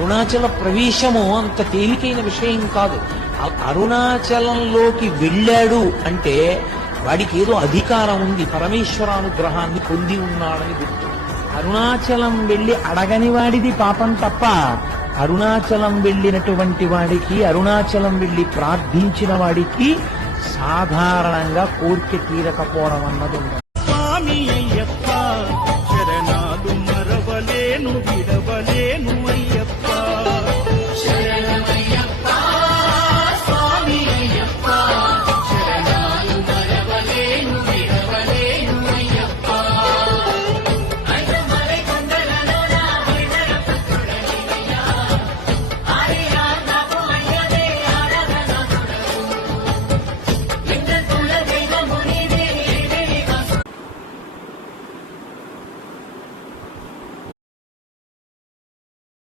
అరుణాచల ప్రవేశము అంత తేలికైన విషయం కాదు. అరుణాచలంలోకి వెళ్ళాడు అంటే వాడికి ఏదో అధికారం ఉంది, పరమేశ్వరానుగ్రహాన్ని పొంది ఉన్నాడని గుర్తు. అరుణాచలం వెళ్ళి అడగని వాడిది పాపం తప్ప, అరుణాచలం వెళ్ళినటువంటి వాడికి, అరుణాచలం వెళ్ళి ప్రార్థించిన వాడికి సాధారణంగా కోరిక తీరకపోవడం అన్నది ఉండదు.